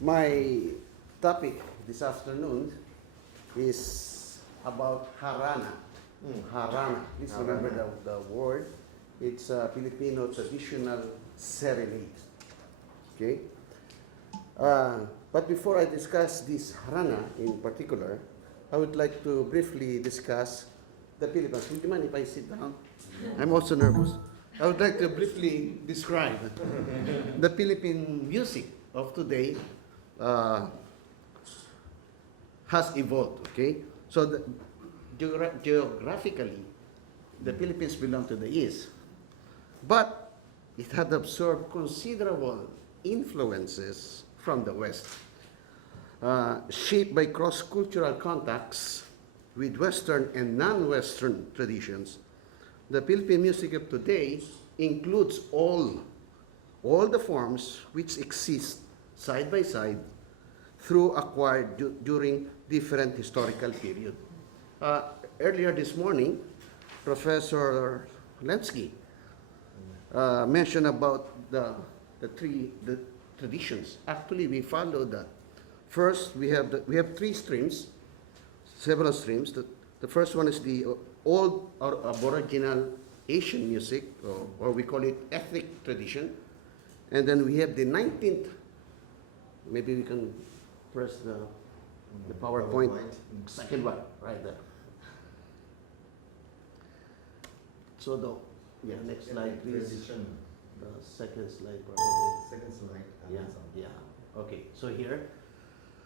My topic this afternoon is about harana. Harana. Please remember the word. It's a Filipino traditional serenade. Okay? But before I discuss this harana in particular, I would like to briefly discuss the Philippines. Would you mind if I sit down? I'm also nervous. I would like to briefly describe the Philippine music of today has evolved, okay? So geographically, the Philippines belong to the East, but it had absorbed considerable influences from the West, shaped by cross-cultural contacts with Western and non-Western traditions. The Philippine music of today includes all the forms which exist side by side through acquired during different historical period. Earlier this morning, Professor Lensky mentioned about the traditions. Actually, we follow that. First, we have three streams, several streams. The first one is the old or Aboriginal Asian music, or we call it ethnic tradition. And then we have the 19th, maybe we can press the PowerPoint. Second one, right there. So next slide please. The second slide probably. Second slide. Yeah. Okay, so here.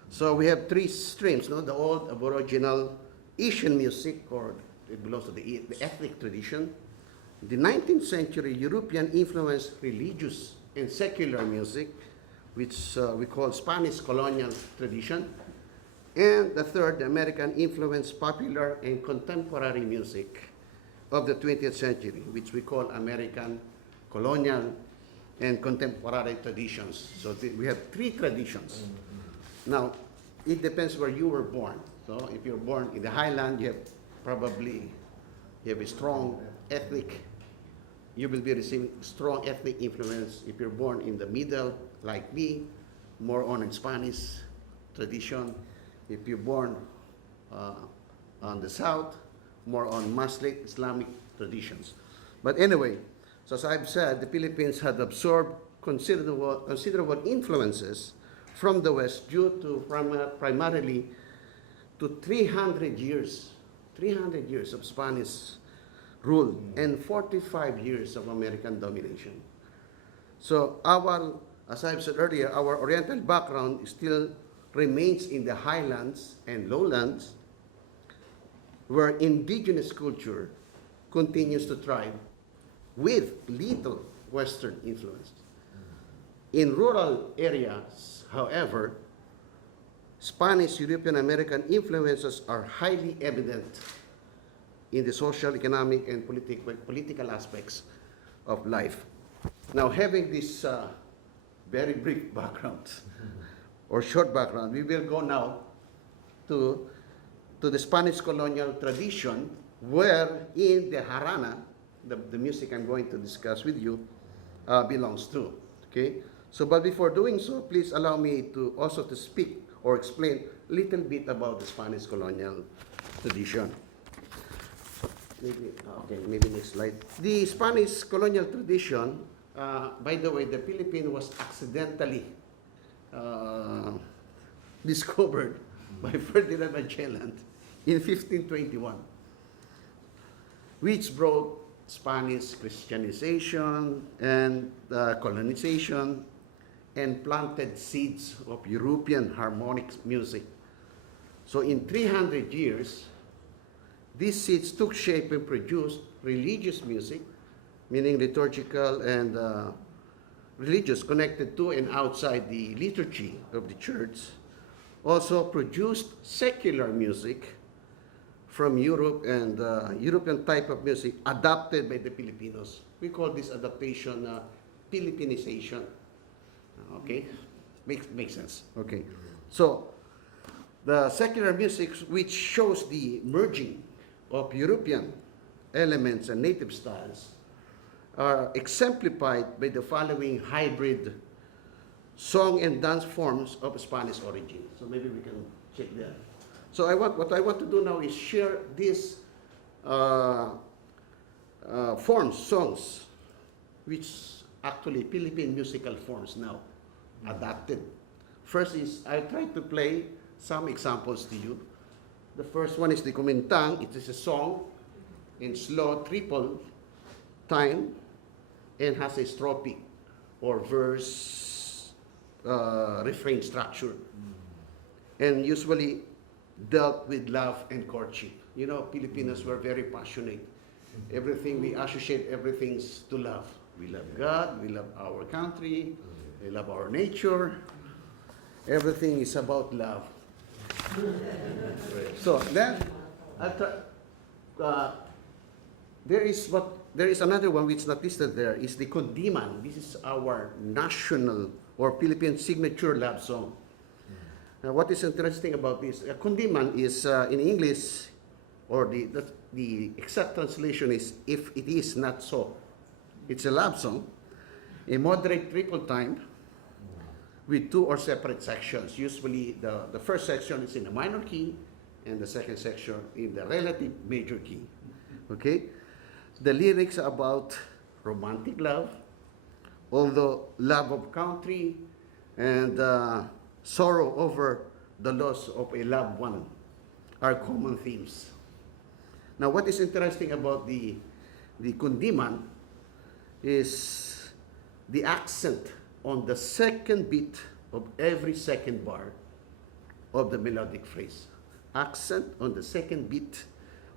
So we have three streams, no? The old Aboriginal Asian music, or it belongs to the ethnic tradition. The 19th century European influenced religious and secular music, which we call Spanish colonial tradition. And the third, the American influenced popular and contemporary music of the 20th century, which we call American colonial and contemporary traditions. So we have three traditions. Now, it depends where you were born. So if you're born in the highland, you have a strong ethnic, you will be receiving strong ethnic influence. If you're born in the middle, like me, more on Spanish tradition. If you're born on the south, more on Muslim Islamic traditions. But anyway, so as I've said, the Philippines had absorbed considerable influences from the West due to primarily to 300 years of Spanish rule and 45 years of American domination. So as I've said earlier, our Oriental background still remains in the highlands and lowlands, where indigenous culture continues to thrive with little Western influence. In rural areas, however, Spanish European American influences are highly evident in the social, economic, and political aspects of life. Now, having this very brief background, or short background, we will go now to the Spanish colonial tradition, where in the harana, the music I'm going to discuss with you, belongs to. Okay? So, but before doing so, please allow me to also to speak or explain a little bit about the Spanish colonial tradition. Maybe next slide. The Spanish colonial tradition, by the way, the Philippines was accidentally discovered by Ferdinand Magellan in 1521, which brought Spanish Christianization and colonization and planted seeds of European harmonic music. So in 300 years, these seeds took shape and produced religious music, meaning liturgical and religious, connected to and outside the liturgy of the church. Also produced secular music from Europe, and European type of music adapted by the Filipinos. We call this adaptation Philippinization. Okay? Makes sense. Okay. So, the secular music, which shows the merging of European elements and native styles, are exemplified by the following hybrid song and dance forms of Spanish origin. So maybe we can check there. So what I want to do now is share these forms, songs, which actually Philippine musical forms now adapted. First is I try to play some examples to you. The first one is the Kumintang. It is a song in slow triple time and has a strophe or verse refrain structure. And usually dealt with love and courtship. You know, Filipinos were very passionate. Everything, we associate everything to love. We love God, we love our country, we love our nature. Everything is about love. So then, there is another one which is not listed there, is the Kundiman. This is our national or Philippine signature love song. Now, what is interesting about this? Kundiman is in English, or the exact translation is "if it is not so." It's a love song, a moderate triple time, with two or separate sections. Usually, the first section is in a minor key, and the second section in the relative major key. Okay, the lyrics are about romantic love, although love of country and sorrow over the loss of a loved one are common themes. Now, what is interesting about the Kundiman is the accent on the second beat of every second bar of the melodic phrase. Accent on the second beat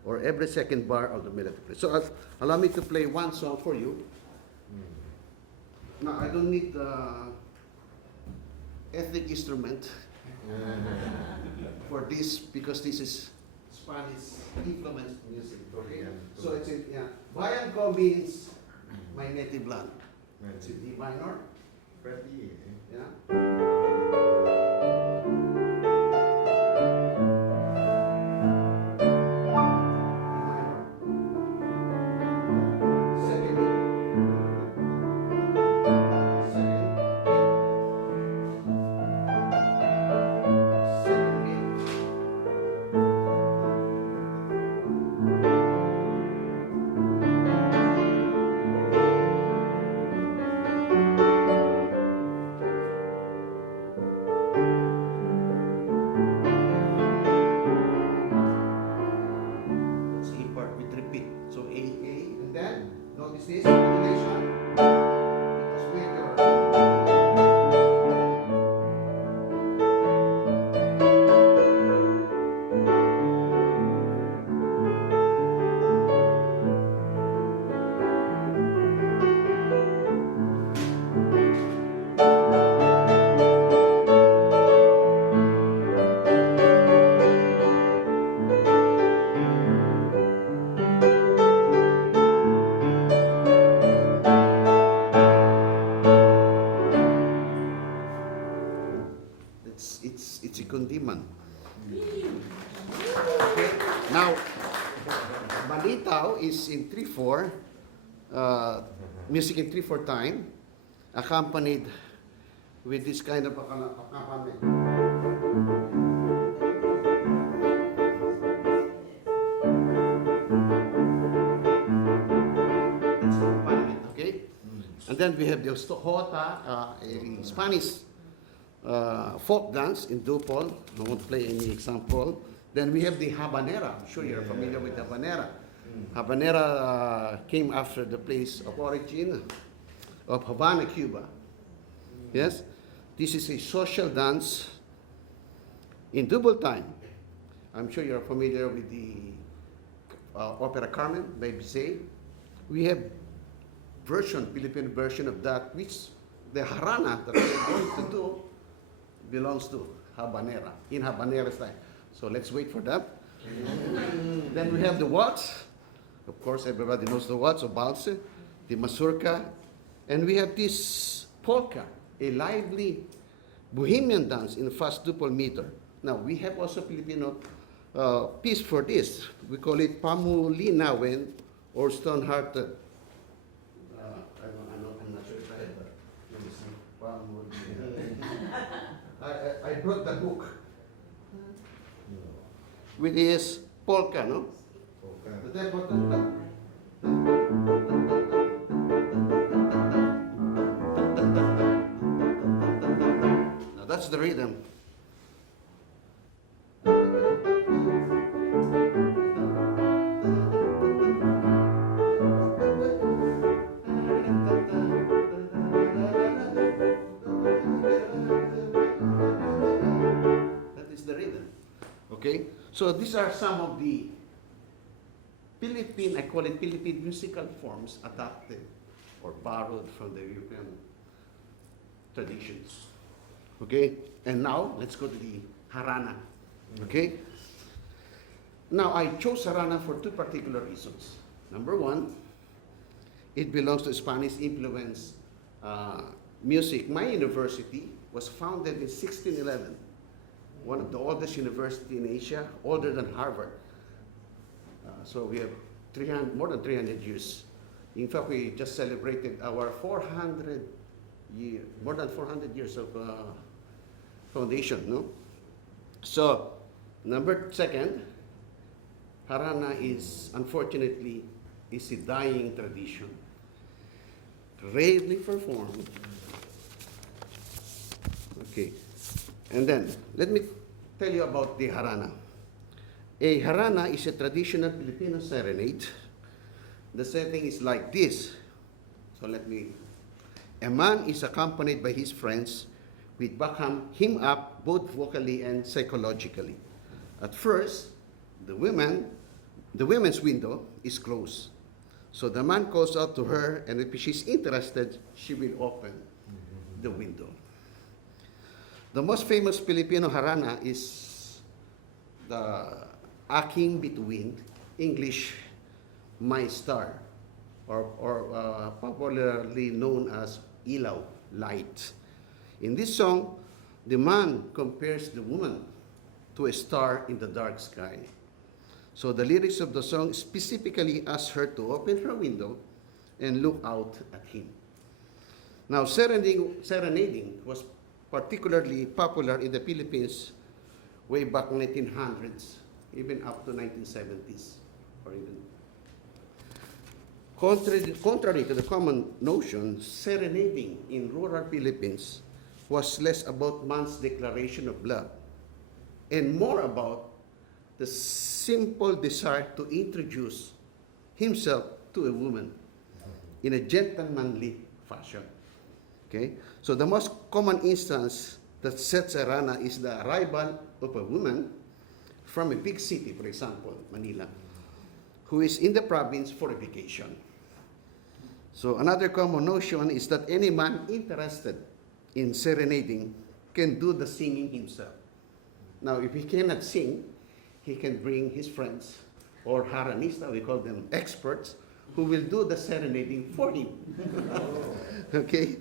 or every second bar of the melodic phrase. So allow me to play one song for you. Now, I don't need ethnic instrument for this because this is Spanish influenced music. Okay? So it's in, Bayan ko means my native land. It's in D minor. Yeah. It's a Kundiman. Okay. Now, Balitaw is in 3/4, music in 3/4 time, accompanied with this kind of accompaniment. That's the accompaniment, okay? And then we have the Hota, a Spanish folk dance in Dupol. I won't play any example. Then we have the habanera. I'm sure you're familiar with the habanera. Habanera came after the place of origin of Havana, Cuba. Yes? This is a social dance in double time. I'm sure you're familiar with the opera Carmen by Bizet. We have Philippine version of that, which the harana that we're going to do belongs to habanera, in habanera style. So let's wait for that. Then we have the waltz. Of course, everybody knows the waltz, or balse, the mazurka. And we have this polka, a lively bohemian dance in fast duple meter. Now, we have also Filipino piece for this. We call it Pamulinawen or Stone-Hearted. I'm not sure if I have that. Let me see. I brought the book. With his polka, no? The tempo. Now that's the rhythm. That is the rhythm. Okay? So these are some of the Philippine, I call it Philippine musical forms adapted or borrowed from the European traditions. Okay? And now, let's go to the Harana. Okay? Now, I chose Harana for two particular reasons. Number one, it belongs to Spanish-influenced music. My university was founded in 1611. One of the oldest universities in Asia, older than Harvard. So we have more than 300 years. In fact, we just celebrated our more than 400 years of foundation, no? So, second, Harana is, unfortunately, is a dying tradition. Rarely performed. Okay. And then, let me tell you about the Harana. A Harana is a traditional Filipino serenade. The setting is like this. So a man is accompanied by his friends with back him up both vocally and psychologically. At first, the women's window is closed. So the man calls out to her, and if she's interested, she will open the window. The most famous Filipino Harana is the Aking Bituin, English My Star, or popularly known as Ilaw, Light. In this song, the man compares the woman to a star in the dark sky. So the lyrics of the song specifically ask her to open her window and look out at him. Now, serenading was particularly popular in the Philippines way back 1900s, even up to 1970s, or even. Contrary to the common notion, serenading in rural Philippines was less about man's declaration of love and more about the simple desire to introduce himself to a woman in a gentlemanly fashion. Okay? So the most common instance that sets a Harana is the arrival of a woman from a big city, for example, Manila, who is in the province for a vacation. So another common notion is that any man interested in serenading can do the singing himself. Now, if he cannot sing, he can bring his friends or Haranista, we call them experts, who will do the serenading for him. Okay?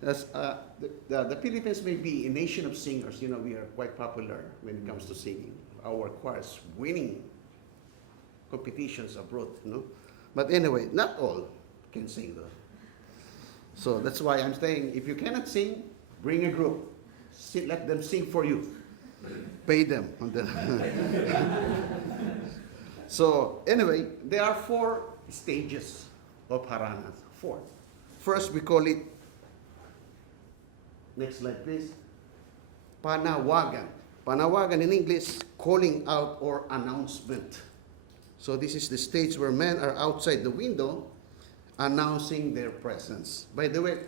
The Philippines may be a nation of singers. You know, we are quite popular when it comes to singing. Our choirs winning competitions abroad, you know. But anyway, not all can sing though. So that's why I'm saying, if you cannot sing, bring a group. Let them sing for you. Pay them. So anyway, there are 4 stages of Harana. 4. First, we call it, next slide please, panawagan. Panawagan in English, calling out or announcement. So this is the stage where men are outside the window announcing their presence. By the way,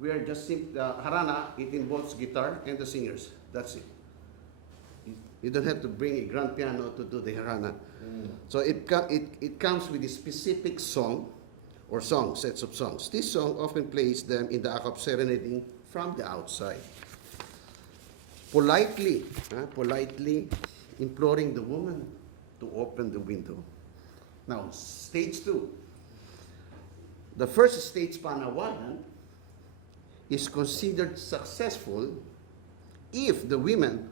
we are just Harana, it involves guitar and the singers. That's it. You don't have to bring a grand piano to do the Harana. So it comes with a specific song or sets of songs. This song often plays them in the act of serenading from the outside. Politely imploring the woman to open the window. Now, stage 2. The first stage, panawagan, is considered successful if the woman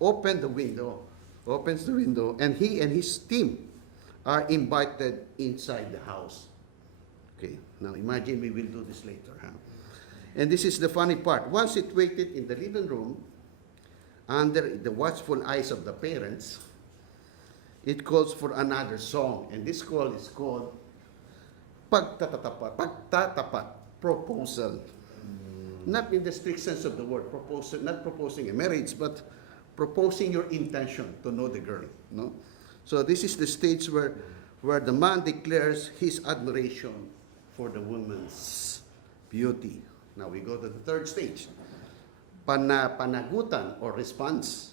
opens the window, and he and his team are invited inside the house. Okay, now imagine we will do this later. Huh? And this is the funny part. Once situated in the living room, under the watchful eyes of the parents, it calls for another song. And this call is called pagtatapat, proposal. Not in the strict sense of the word proposal, not proposing a marriage, but proposing your intention to know the girl. No? So this is the stage where the man declares his admiration for the woman's beauty. Now we go to the third stage, panagutan or response.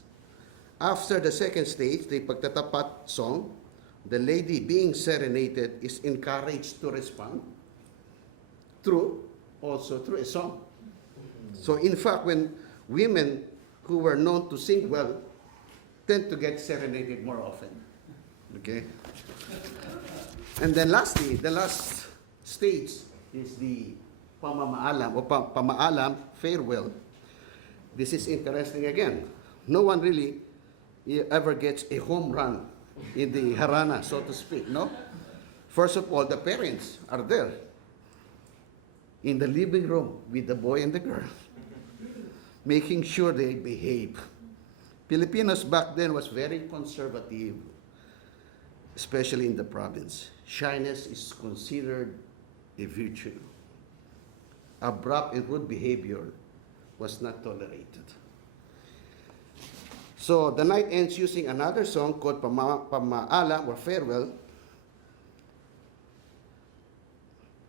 After the second stage, the pagtatapat song, the lady being serenaded is encouraged to respond through a song. So in fact, when women who were known to sing well tend to get serenaded more often. Okay? And then lastly, the last stage is the pamamaalam or pamaalam, farewell. This is interesting again. No one really ever gets a home run in the harana, so to speak, no? First of all, the parents are there in the living room with the boy and the girl, making sure they behave. Filipinos back then was very conservative, especially in the province. Shyness is considered a virtue. Abrupt and rude behavior was not tolerated. So the night ends using another song called Pamaala or Farewell.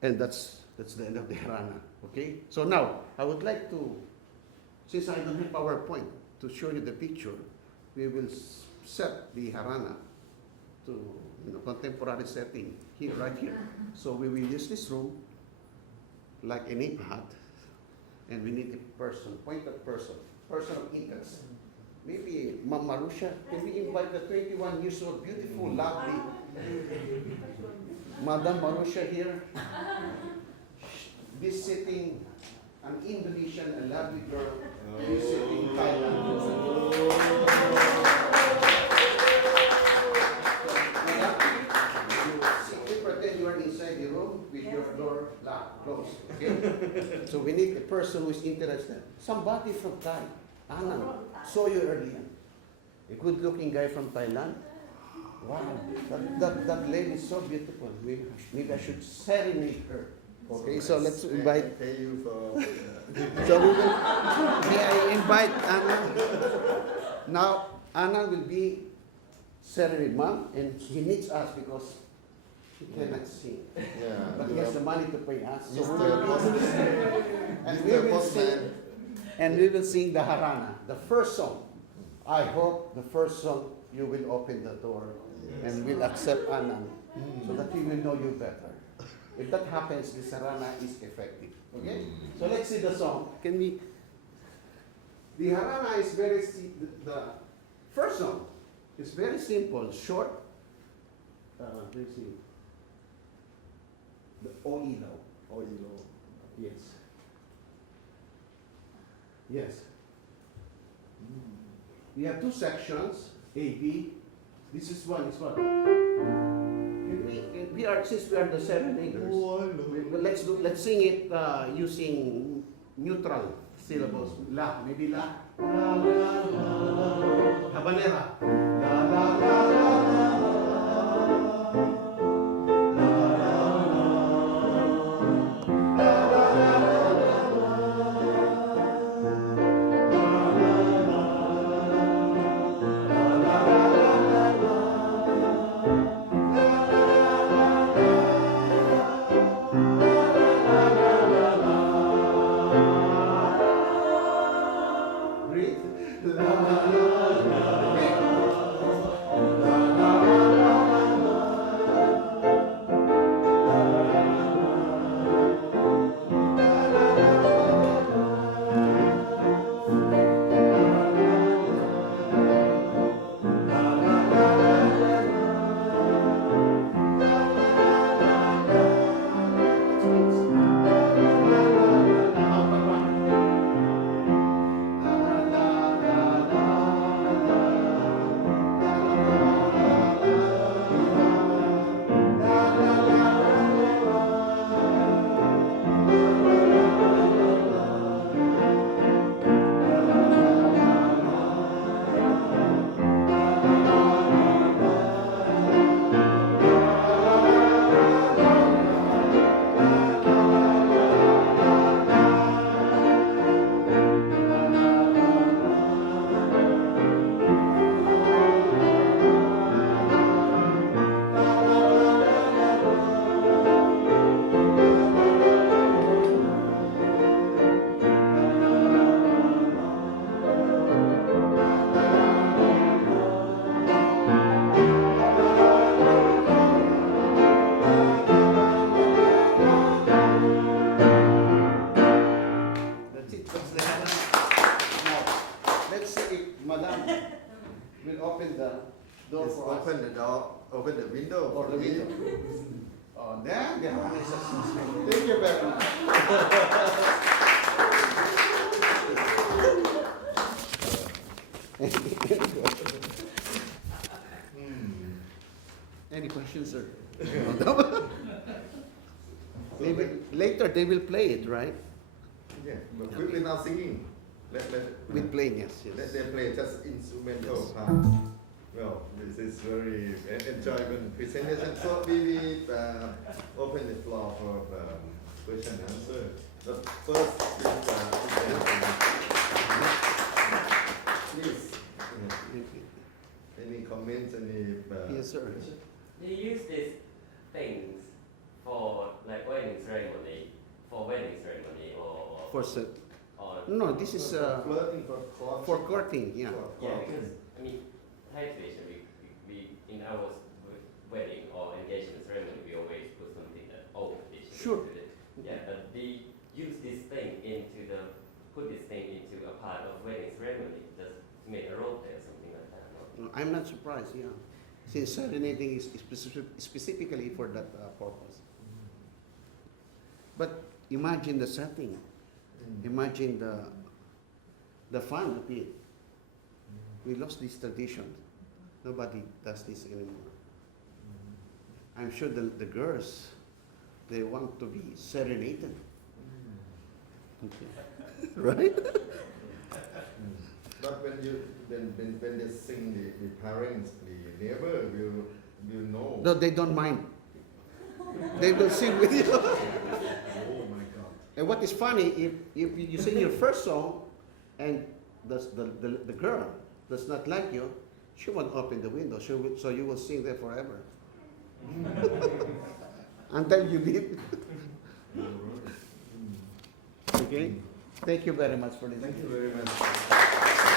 And that's the end of the harana. Okay? So now, I would like to, since I don't have PowerPoint to show you the picture, we will set the harana to contemporary setting here, right here. So we will use this room like an iPad, and we need a person, pointed person of interest. Maybe Ma'am Marusha, can we invite the 21 years old, beautiful, lovely Madam Marusha here, visiting an Indonesian, a lovely girl, visiting Thailand. You pretend you are inside the room with your door locked, closed. Okay? So we need a person who is interested. Somebody from Thai. Anand, saw you earlier. A good-looking guy from Thailand. Wow, that lady is so beautiful. Maybe I should serenade her. Okay, so let's invite. Pay you for. So may I invite Anand? Now, Anand will be serenade mom, and he needs us because he cannot sing. Yeah. But he has the money to pay us. So we will sing the harana, the first song. I hope the first song you will open the door and will accept Anand so that he will know you better. If that happens, the harana is effective. Okay? So let's see the song. Can we? The harana is the first song is very simple, short. Let's see. The Oilo. Yes. Yes. We have two sections, A, B. This is one, since we are the serenaders, let's sing it using neutral syllables. La, maybe la. La, la, la. Habanera. La, la, la, la, la. Madam will open the door Just for us. open the door, open the window Or for the me. window. Oh, there the harmony success. Thank you very much. Any questions, sir? Maybe later they will play it, right? Yeah, but without singing. With playing, yes, Let yes. them play just instrumental Yes. part. Well, this is very enjoyable presentation. So we will open the floor for question and answer. But first, please, any comments, any? Yes, sir. Do you use these things for like wedding ceremony, or For se- or no, this is flirting for courtship. for courting, yeah. yeah, because I mean Thai tradition we in our wedding or engagement ceremony we always put something that old tradition Sure. into it. Yeah, but they use this thing put this thing into a part of wedding ceremony, just make a role play or something like that. No? No, I'm not surprised, yeah. Since serenading is specifically for that purpose. But imagine the setting. Imagine the fun of it. We lost this tradition. Nobody does this anymore. I'm sure the girls, they want to be serenaded. Okay. Right? But when they sing, the parents, the neighbor will know. No, they don't mind. They will sing with you. Oh my God. And what is funny, if you sing your first song and the girl does not like you, she won't open the window. So you will sing there forever. Until you leave. Okay? Thank you very much for listening. Thank you very much.